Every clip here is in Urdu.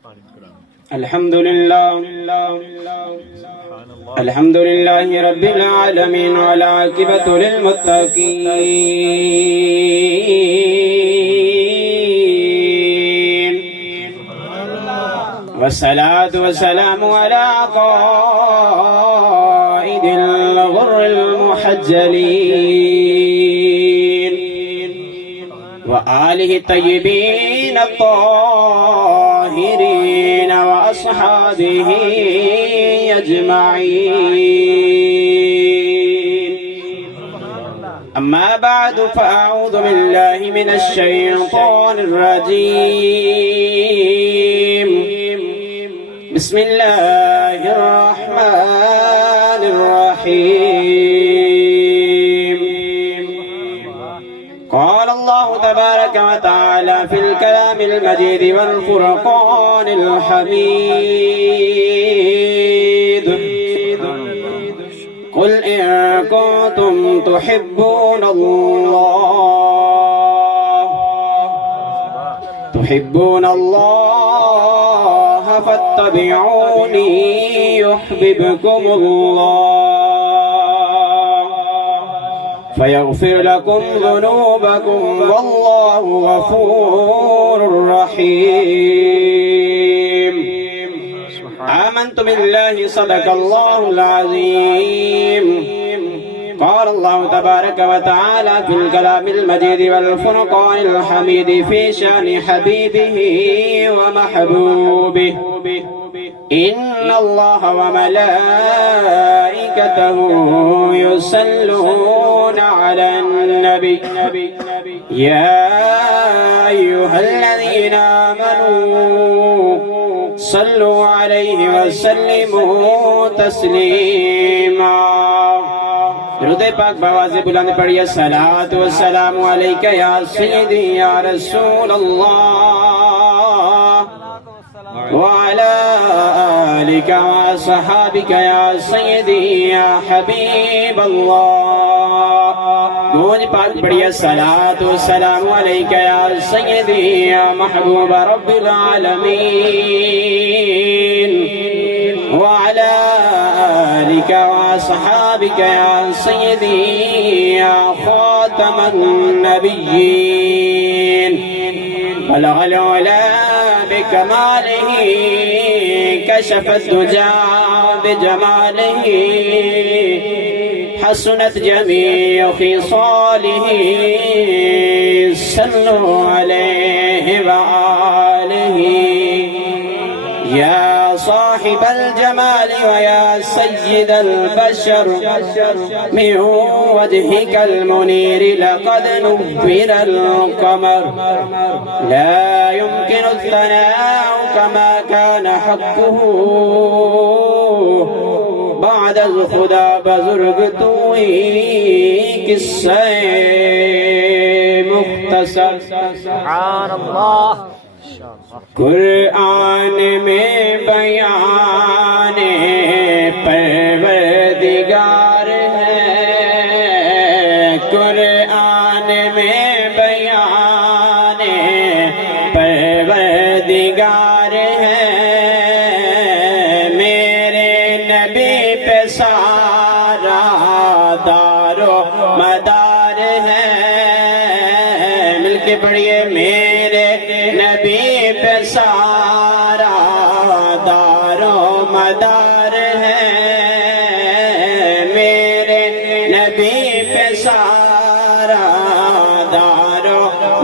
الحمد لله رب العالمين والعاقبة للمتقين والصلاة والسلام على قائد الغر المحجلين وآله الطيبين الطاهرين وأصحابه أجمعين. أما بعد فأعوذ بالله من الشيطان الرجيم. بسم الله الرحمن الرحيم. قال الله تبارك وتعالى في الكلام المجيد والفرقان الحميد: قل إن كنتم تحبون الله فاتبعوني يحببكم الله فيغفر لكم ذنوبكم والله غفور رحيم. آمنت بالله صدق الله العظيم. قال الله تبارك وتعالى في الكلام المجيد والفرقان الحميد في شأن حبيبه ومحبوبه: إن الله وملائكته يصلون على النبي يا أيها الذين آمنوا صلوا عليه وسلموا تسلیما. درود پاک بآواز بلند پڑھیے: الصلاۃ والسلام علیک یا سیدی یا رسول اللہ وعلی آلک وصحابک یا سیدی یا حبیب اللہ. گونج پاک پڑھیے: الصلاۃ والسلام علیک یا سیدی یا محبوب رب العالمین وعلى آلك وصحابك يا سيدي يا خاتم النبيين. بلغ العلا بكماله كشف الدجى بجماله حسنت جميع خصاله صلوا عليه وآله يا صاحب الجمال ويا سيد البشر من وجهك المنير لقد نور القمر لا يمكن الثناء كما كان حقه بعد الخدا بزرگ توئی قصہ مختصر. سبحان اللہ. قرآن میں بیان پروردگار ہے، قرآن میں بیان پروردگار ہے، میرے نبی پہ سارا دار و مدار ہے. مل کے پڑھیے: میرے نبی پہ سارا دار و مدار ہے، میرے نبی پہ سارا دار و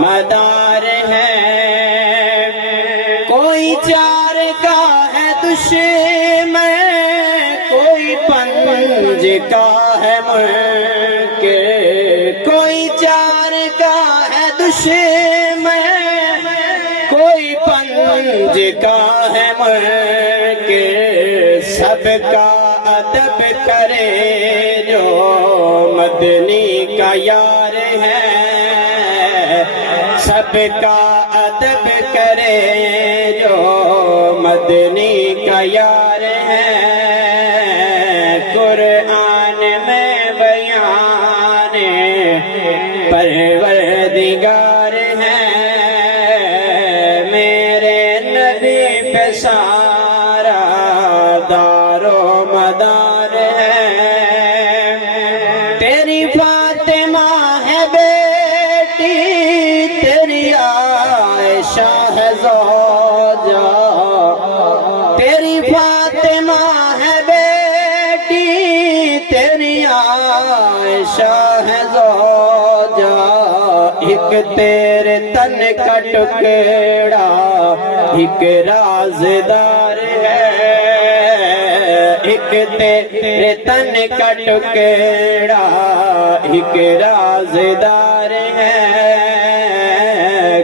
مدار ہے. کوئی چار کا ہے دشمن، کوئی پنج کا ہے منکر، کوئی چار کا ہے دشمن، کوئی پنج کا ہے منکر. سب کا ادب کرے جو مدنی کا یار ہے، سب کا ادب کرے جو مدنی کا یار ہے. قرآن میں بیان پروردگار ہے، میرے نبی پہ سارا دار و مدار ہے تیری فاطمہ ہے بیٹی تیری عائشہ ہے زوجہ تیری فاطمہ ہے بیٹی تیری عائشہ ہے زوجہ ایک تیرے تن کا ٹکڑا ایک رازدار ہے ایک تیرے تن کا ٹکڑا ایک رازدار ہے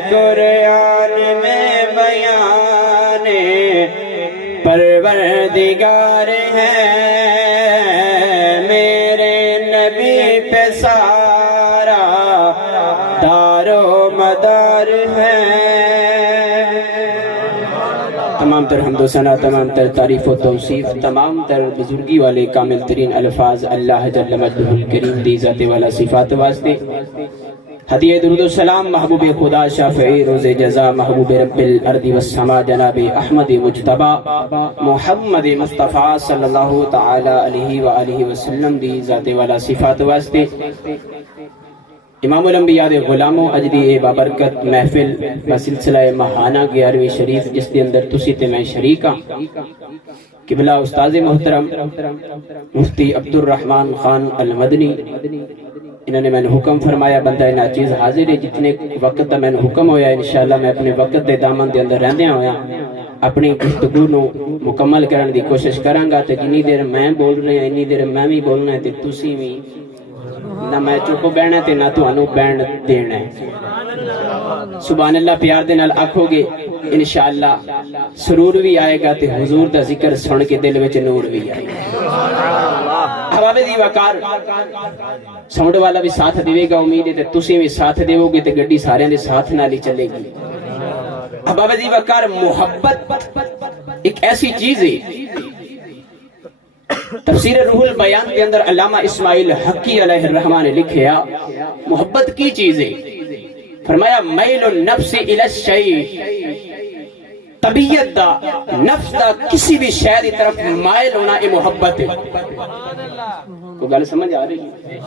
قرآن میں بیان پروردگار ہے میرے نبی پہ سارا دار و مدار ہے تمام تر حمد و ثنا تمام تر تعریف و توصیف تمام تر بزرگی والے کامل ترین الفاظ اللہ جل مجدہ الکریم دی ذات والا صفات واسطے ہدیہ درود و سلام محبوب خدا شافعی روز جزا محبوب رب الارض والسماء جناب احمد مجتبی محمد مصطفیٰ صلی اللہ تعالی علیہ وآلہ وسلم دی ذات والا صفات واسطے امام الانبیاء دے غلاموں اج دی اے بابرکت محفل بسلسلہ ماہانہ 11ویں شریف جس دے اندر تسی تے میں شریک ہاں قبلہ استاذ محترم مفتی عبد الرحمن خان المدنی انہوں نے میں نے حکم فرمایا بندہ ناچیز حاضر ہے جتنے وقت میں نے حکم ہویا انشاءاللہ میں اپنے وقت دے دامن دے اندر رہندے ہویا اپنی گفتگو نو مکمل کرن دی کوشش کرانگا تے جنی دیر میں بول رہے ہیں انی دیر میں بھی بولنا ہے تے تسی بھی نہ میں چکو بہنا تے نہ تو انو بہن دینا ہے سبحان اللہ پیار دے نال آکھو گے انشاءاللہ سرور بھی آئے گا تے حضور دا ذکر سن کے دل وچ نور بھی آئے گا حباب دی وقار ساؤنڈ والا بھی ساتھ دیوے گا امید ہے تے تسی بھی ساتھ دیو گے تے گڈی سارے دے ساتھ نال ہی چلے گی حباب دی وقار محبت ایک ایسی چیز ہے تفسیر روح البیان کے اندر علامہ اسماعیل حقی علیہ الرحمن نے لکھیا محبت کی چیز ہے فرمایا میل النفس الی الشیء طبیعت دا نفس دا کسی بھی شے دی طرف مائل ہونا یہ محبت ہے کو گل سمجھ آ رہی ہے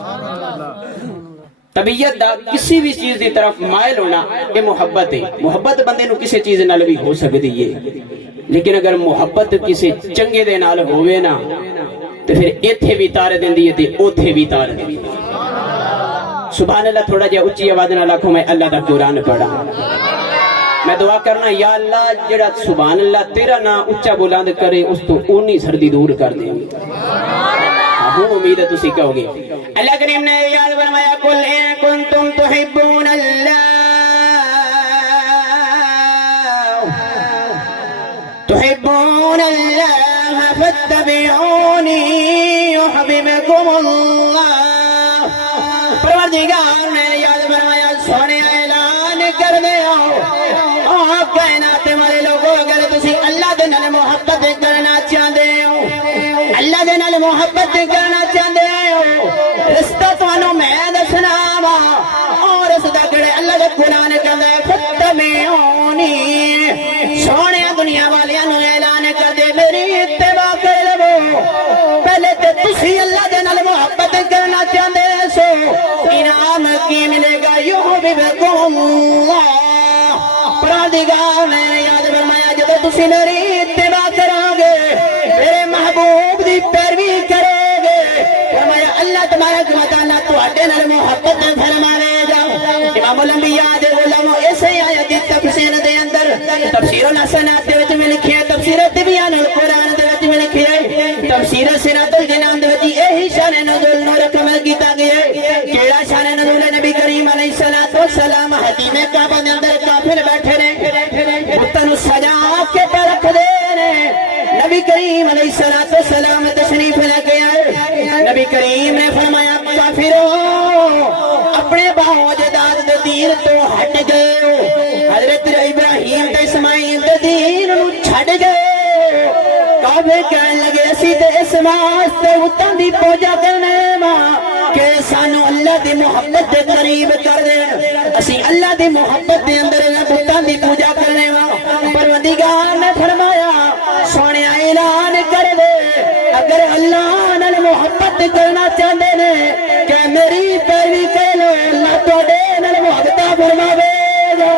طبیعت دا کسی بھی چیز دی طرف مائل ہونا یہ محبت ہے محبت بندے نو کسی چیز نال بھی ہو سکتی ہے لیکن اگر محبت کسی چنگے دے نال ہوئے نا تو پھر ایتھے بھی تار دیندی ہے تے اوتھے بھی تار دیندی ہے سبحان اللہ تھوڑا جا اچھی آواز نال آکھو میں اللہ دا قرآن پڑھا میں دعا کرنا یا اللہ جڑا سبحان اللہ تیرا نا اچھا بلند کرے اس تو اونی سردی دور کر دیں ہوں امید ہے تسی کہو گے اللہ کریم نے یاد فرمایا قل ان کنتم تحبون اللہ تحبون اللہ فاتبعونی یحببکم اللہ پروردگار نے یاد فرمایا سونے اعلان کر دے کائنات والے لوگوں اگر تسی اللہ دے نال محبت کرنا چاہتے ہو اللہ دے نال محبت کرنا چاہتے ہو رستہ تانوں میں دسنا وا اور رستہ کڑے اللہ دے قرآن کہندا ہے فتبعونی سونے دنیا والیاں نوں اعلان کر دے میری اتباع کر لو پہلے تے تسی اللہ دے نال محبت کرنا چاہتے سو انعام کی ملے گا یحببکم اللہ پروردگار نے یاد فرمایا جب تسی میری اتباع کرو گے میرے محبوب دی پیروی کرو گے فرمایا اللہ تبارک و تعالیٰ تواڈے نال محبت فرماوے گا امام الانبیاء دے علماء ایسے آیت دی تفسیر دے اندر تفسیر الحسنات دے وچ میں لکھیا تفسیر تبیان القرآن دے وچ میں لکھیا تفسیر صراط الجنان دے وچ یہی شان نزول نو رقم کیتا گیا ہے کیڑا شان نزول نبی کریم علیہ الصلوۃ والسلام حتیم کعبہ دے اندر کافر بیٹھے نے بتوں سجا کے رکھ دے نبی کریم علیہ الصلوۃ والسلام تشریف لے کے آئے نبی کریم نے فرمایا کافروں اپنے باؤ جداد دے دین تو ہٹ گئے حضرت ابراہیم تے اسماعیل دے دین نو چھڈ گئے کافر کہنے لگے اسی تے اس واسطے بتاں دی پوجا کرنے ماں کہ سانو اللہ دی محبت دے قریب کر دے اسی اللہ دی محبت دے اندر بتاں دی پوجا کرنے ماں پروردگار نے فرمایا محبت کرنا چاہتے ہیں کہ میری پیروی کرو اللہ تواڈے نال محبت فرماوے گا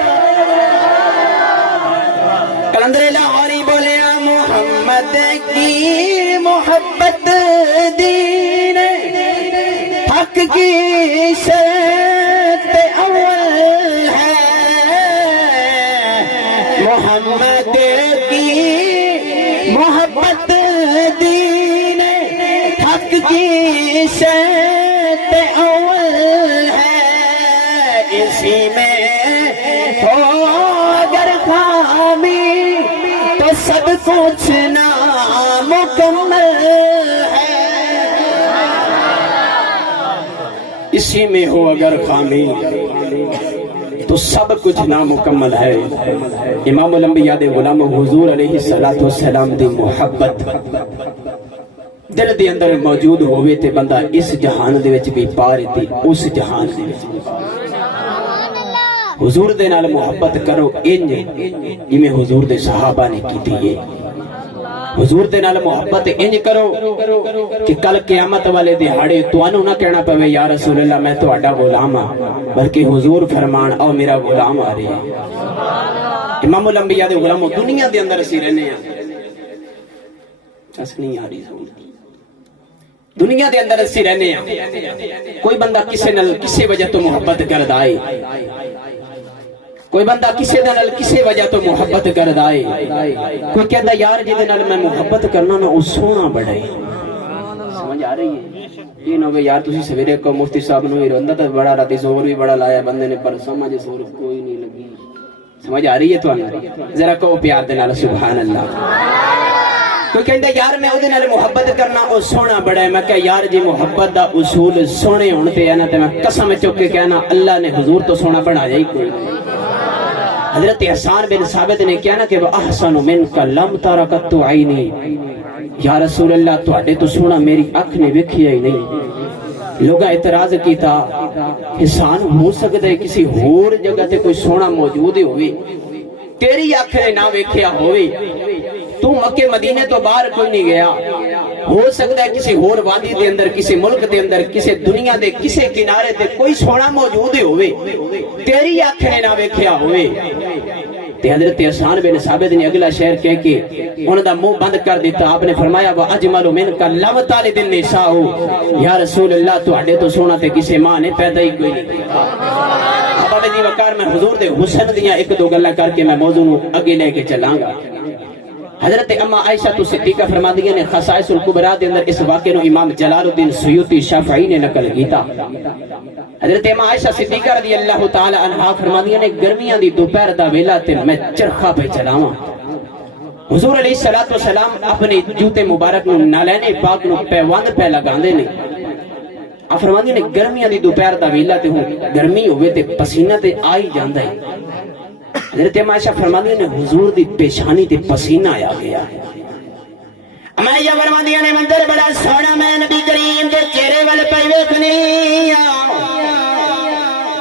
کلندر لاہوری بولیا محمد کی محبت دین حق کی شرط اول ہے محمد کی محبت دین حق کی شرط اول ہے اسی میں ہو اگر خامی تو سب کچھ نامکمل ہے اسی میں ہو اگر خامی تو سب کچھ نامکمل ہے امام الانبیاء دے غلام حضور علیہ السلام دی محبت دل دے اندر موجود ہوئے تے بندہ اس جہان دے وچ بھی پار تے اس جہان دے وچ بھی حضور دے نال محبت کرو انج جویں حضور دے صحابہ نے کیتی ہے حضور دے نال محبت انج کرو کہ کل قیامت والے دہاڑے تانوں نہ کہنا پوے یا رسول اللہ میں تہاڈا غلام ہاں بلکہ حضور فرمان او میرا غلام آ رہا ہے امام الانبیاء دے غلام دنیا دے اندر اسی رہنے ہیں اس نہیں آ رہی دنیا دے اندر اسی رہنے ہیں کوئی بندہ کسے نال کسے وجہ تو محبت کردا ہے کوئی بندہ کسے نال کسے وجہ تو محبت کردا ہے کوئی کہندا یار جے نال میں محبت کرنا نا او سونا بڑا ہے سمجھ آ رہی ہے یہ نہ کہ یار تسی سویرے کو مفتی صاحب نو ہی روندا تے بڑا راتی زور بھی بڑا لایا بندے نے پر سمجھ زور کوئی نہیں لگی سمجھ آ رہی ہے تانوں ذرا کہو پیار دے نال سبحان اللہ کوئی کہندا یار میں او دے نال محبت کرنا او سونا بڑا ہے میں کہ یار جی محبت دا اصول سونے ہون تے نا تے میں قسم چک کے کہنا اللہ نے حضور تو سونا بنایا ہی کوئی نہیں حضرت حسان بن ثابت نے کہا نا کہ احسن منک لم تر قط عینی یا رسول اللہ تواڈے تو سونا میری اکھ نے ویکھیا ہی نہیں لوگا اعتراض کیتا حسان ہو سکتا ہے کسی ہور جگہ تے کوئی سونا موجود ہوئے تیری اکھ نے نہ ویکھیا ہوئے تو مکے مدینے تو باہر کوئی نہیں گیا ہو سکتا ہے کسی ہور وادی دے اندر کسی ملک دے اندر کسی دنیا دے کسی کنارے تے کوئی سونا موجود ہوئے تیری آنکھ نے نہ ویکھیا ہوئے تے حضرت حسان بن ثابت نے اگلا شعر کہہ کے انہاں دا منہ بند کر دیتا آپ نے فرمایا وا اجمل منک لم تلد النساء یا رسول اللہ تواڈے تو سونا تے کسی ماں نے پیدا ہی کوئی نہیں کیتا اب جی وقار میں حضور دے حسن دیاں ایک دو گلاں کر کے میں موضوع نو اگے لے کے چلاں گا حضرت اما عائشہ صدیقہ فرماندیاں نے خصائص الکبریٰ دے اندر اس واقعے نو امام جلال الدین سیوطی شافعی نے نقل کیتا حضرت اما عائشہ صدیقہ رضی اللہ تعالی عنہا فرماندیاں نے گرمیاں دی دوپہر دا ویلا تے میں چرخا پہ چلاواں حضور علیہ الصلوۃ والسلام اپنے جوتے مبارک نو نالین پاک نو پیوند پہ لگاندے نے فرماندیاں نے گرمیاں دی دوپہر دا ویلا تے ہوں گرمی ہوئے تے پسینہ تے آئی جاندا ہے حضرت عائشہ فرماندی نے حضور دی پیشانی تے پسینہ آیا گیا عائشہ فرماندی نے منظر بڑا سونا میں نبی کریم دے چہرے ول پئی ویکھنی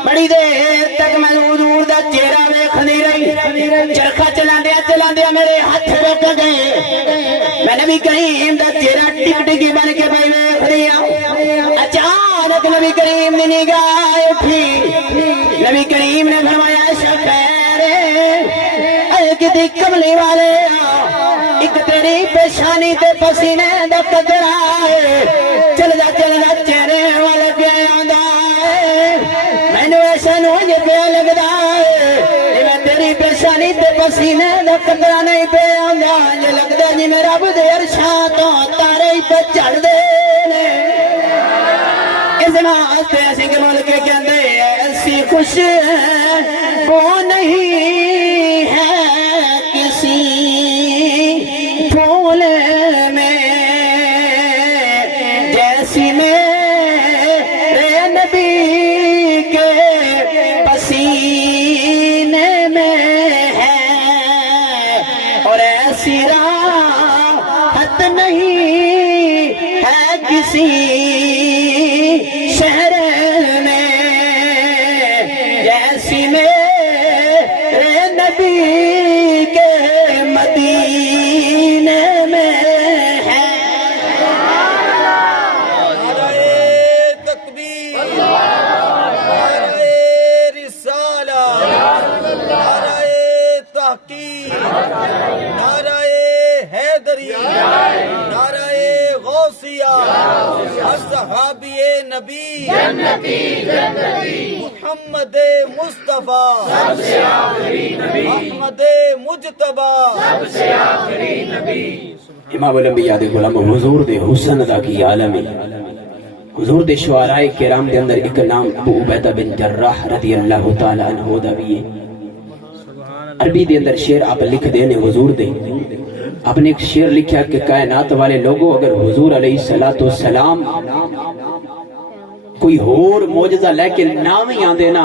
بڑی دیر تک میں حضور دا چہرہ ویکھنی رہی چرخا چلاندیا میرے ہاتھ رک گئے میں نبی کریم دا چہرہ ٹک ٹکی بن کے پئی ویکھنی اچانک نبی کریم دی نگاہ اٹھی نبی کریم نے فرمایا شفیع کدی کملی والے ایک تیری پیشانی تے پسینے دا قطرہ ہے چل جا چہرے والے پہ آندا ہے مینوں ایسا نوج پہ لگدا ہے میں تیری پیشانی تے پسینے دا قطرہ نہیں پہ آندا یہ لگدا جی میرا رب دے عرشاں تو تارے ہی پہ چڑھ دے اس واسطے اسی کے ملک کہندے ایسی خوش وہ نہیں ہے پھول میں جیسی میرے نبی کے پسینے میں ہے اور ایسی راحت نہیں ہے کسی شہر میں جیسی میرے نبی کے مدینے میں ہے حیدری، نعرہ غوثیہ، اصحابی نبی محمد مصطفیٰ، احمد مجتبیٰ، امام الانبیاء دے غلام حضور دے حسن دا کی عالم ہے۔ حضور دے شعراء کرام دے اندر ایک نام ابو عبیدہ بن جراح رضی اللہ تعالی عنہ دا بھی ہے۔ عربی دے اندر شعر آپ لکھ دینے حضور دے، آپ نے ایک شعر لکھا کہ کائنات والے لوگوں اگر حضور علیہ السلام کوئی اور معجزہ لے کے نام ہی آن دینا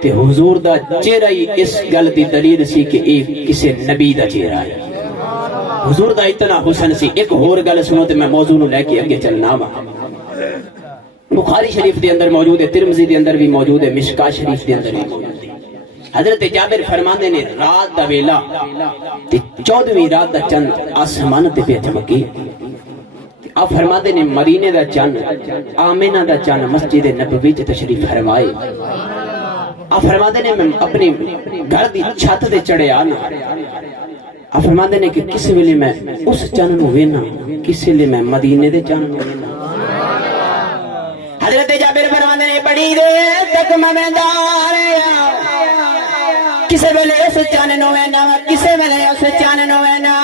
تے حضور دا چہرہ ہی اس گل دی دلیل سی کہ ایک کسے نبی دا چہرہ ہے۔ حضور دا اتنا حسن سی۔ ایک اور گل سنو تے میں موضوع نو لے کے اگے چلنا وا۔ بخاری شریف دے اندر موجود ہے، ترمذی دے اندر بھی موجود ہے، مشکاہ شریف دے اندر بھی موجود ہے۔ حضرت جابر فرماندے نے رات دا ویلا تے 14ویں رات دا چند آسمان تے پہ چمکی۔ آپ فرماندے نے مدینے دا چند، آمینہ دا چند مسجد نبوی تے تشریف فرمائے۔ آپ فرماندے نے میں اپنی گھر دی چھت تے چڑھے آنا۔ آپ فرماندے نے کہ کس ویلے میں اس چند نو وینا، کس ویلے میں مدینے دے چند نو وینا۔ حضرت جابر فرماندے نے بڑی دیر تک میں بیدار رہا، کسے ویلے اس چند نو وینا، کسے ویلے اس چند نو وینا۔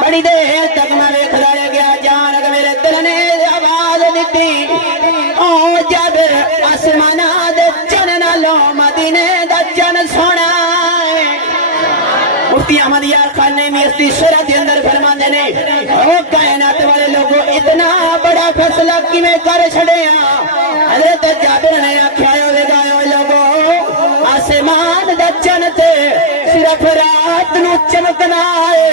بڑی دیر تک میں ویکھدا رہ گیا، جان کہ میرے دل نے آواز دتی، او جابر آسماناں دے چند نالوں مدینے دا چند سونا ہے۔ مفتی احمد یار خان نے میستی شرح کے اندر فرماندے نے او کائنات والے لوگوں اتنا بڑا فیصلہ کیویں کر چھڑیا۔ حضرت جابر نے آکھیا ہوے گا لوگوں آسمان دا چن تے صرف رات نو چمکنا ہے،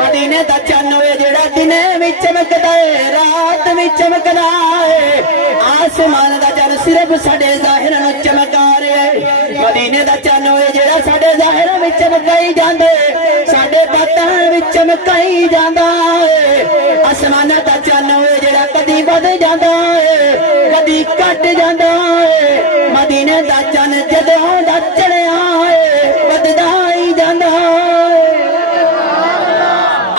مدینے دا چن ہوئے جڑا دنے وچ چمکدا ہے رات وچ چمکنا ہے۔ آسمان دا چن صرف ساڈے ظاہر نو چمکا رہا ہے، مدینے دا چن ہوئے جڑا ساڈے ظاہر وچ چمکائی جاندے ساڈے باطن وچ چمکائی جاندا ہے۔ آسمان دا چن ہوئے جڑا کدی ود جاندا ہے کدی کٹ جاندا ہے، مدینے دا چن جدوں دا چڑھیا ہے وددا ہی جاندا ہے۔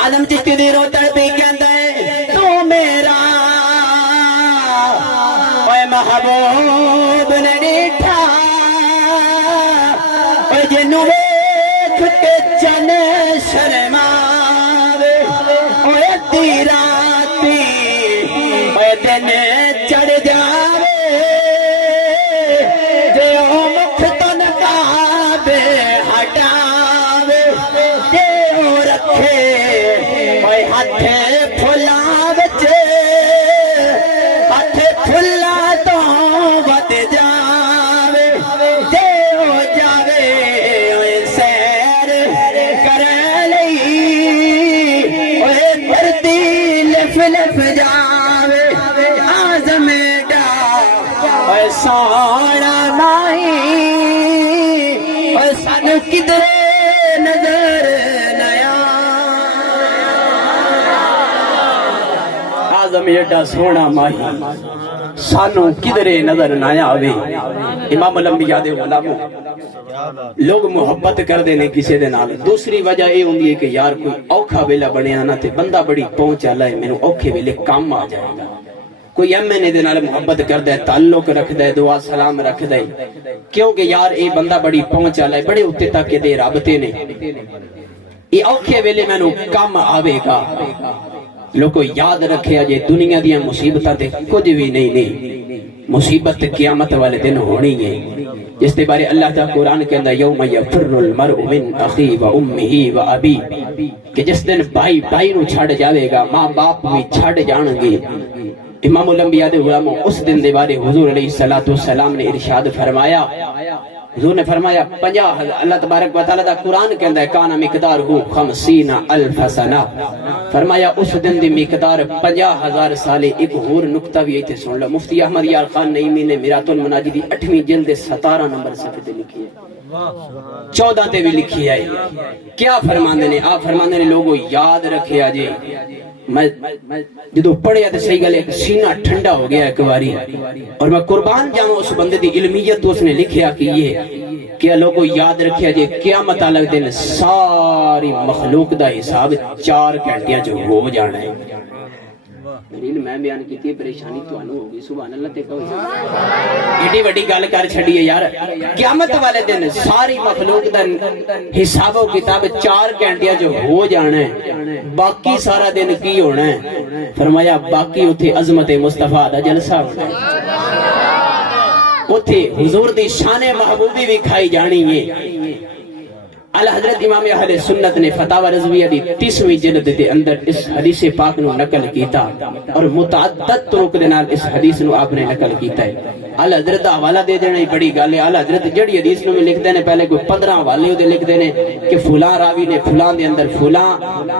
آدم چشتی دی روتڑ پی کہندا ہے تو میرا اوے محبوب نے ڈیٹھا، اوے جنوں ویکھ کے چن شرماوے، اوے ادھی راتی اوے دن چڑھ جاوے، جے او مکھ تو نقابے ہٹاوے، جے او رکھے اوے ہاتھ پھلاں وچ، ہاتھ پھلاں تو ود جاوے، جے او جاوے اوے سیر کر لئی، اوے دھرتی لف لف جاوے، آزم ڈا اوے سونا مائی، اوے سن کدرے نظر نیا، آزم ایڈا سونا مائی سانو کدرے نظر نہ آوے۔ امام الانبیاء دے غلاموں لوگ محبت کر دینے کسی دے نال۔ دوسری وجہ یہ ہوندی ہے کہ یار کوئی اوکھا ویلا بنیا نہ تے بندہ بڑی پہنچ آلا ہے میرے اوکھے ویلے کام آ جائے گا۔ کوئی ایم دے نال محبت کر دے، تعلق رکھ دے، دعا سلام رکھ دے، کیونکہ یار اے بندہ بڑی پہنچ آلا ہے، بڑے اتے تک دے رابطے نے، یہ اوکھے ویلے میں نو کام آوے گا۔ لوگوں یاد رکھے جے دنیا دیا مصیبتاں تے کچھ بھی نہیں، مصیبت قیامت والے دن ہونی ہے، جس کے بارے اللہ تعالیٰ قرآن کے اندر یوم یفر المرء من اخی و امہ و ابی، کہ جس دن بھائی بھائی نو چھڑ جاوے گا، ماں باپ بھی چھڑ جان گے۔ امام الانبیاء دے غلاموں اس دن دے بارے حضور علیہ السلام نے ارشاد فرمایا، حضور نے فرمایا 50 اللہ تبارک و تعالیٰ دا قرآن کے اندر کانا مقدار ہو 50,000 سنہ، فرمایا اس دن دی مقدار 50,000 سالے۔ ایک اور نکتہ بھی ایتے سن لو، مفتی احمد یار خان نعیمی نے میرات المناجی دی 8ویں جلد 17 نمبر صفحے تے لکھی ہے، 14 تے بھی لکھی ہے۔ کیا فرماندے نے؟ آپ فرماندے نے لوگوں یاد رکھے آجے، میں جدو پڑھیا تے صحیح گلے سینہ ٹھنڈا ہو گیا ایک باری، اور میں قربان جاؤں اس بندے دی علمیت تو اس نے لکھیا کہ یہ کہ اللہ کو یاد رکھیا جے قیامت والے دن ساری مخلوق دا حساب 4 گھنٹیاں جو ہو جانا ہے. دلیل میں بیان کیتی ہے، پریشانی تانوں ہوگی. سبحان اللہ تے کہو ایڈی وڈی گل کر چھڈی ہے یار. قیامت والے دن ساری مخلوق دا حساب و کتاب 4 گھنٹیاں جو ہو جانا ہے، باقی سارا دن کی ہونا ہے؟ فرمایا باقی اتھے عظمت مصطفیٰ دا جلسہ ہونا ہے، اتھے حضور دی شان محبوبی بھی کھائی جانی ہے. اعلی حضرت امام اہل سنت نے فتاوی رضویہ دی 30ویں جلد دے اندر اس حدیث پاک نو نقل کیتا اور متعدد طرق دے نال اس حدیث نو آپ نے نقل کیتا ہے. اعلی حضرت دا حوالہ دے دینا ہی بڑی گل ہے. اعلی حضرت جڑی حدیث نو لکھ دے نے پہلے کوئی 15 حوالے دے لکھ دے نے کہ فلاں راوی نے فلاں دے اندر فلاں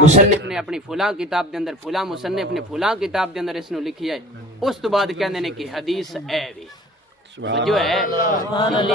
مصنف نے اپنی فلاں کتاب دے اندر فلاں مصنف نے فلاں کتاب دے اندر اس نو لکھیا ہے. اس تو بعد کہندے نے کہ حدیث اے وی جو ہے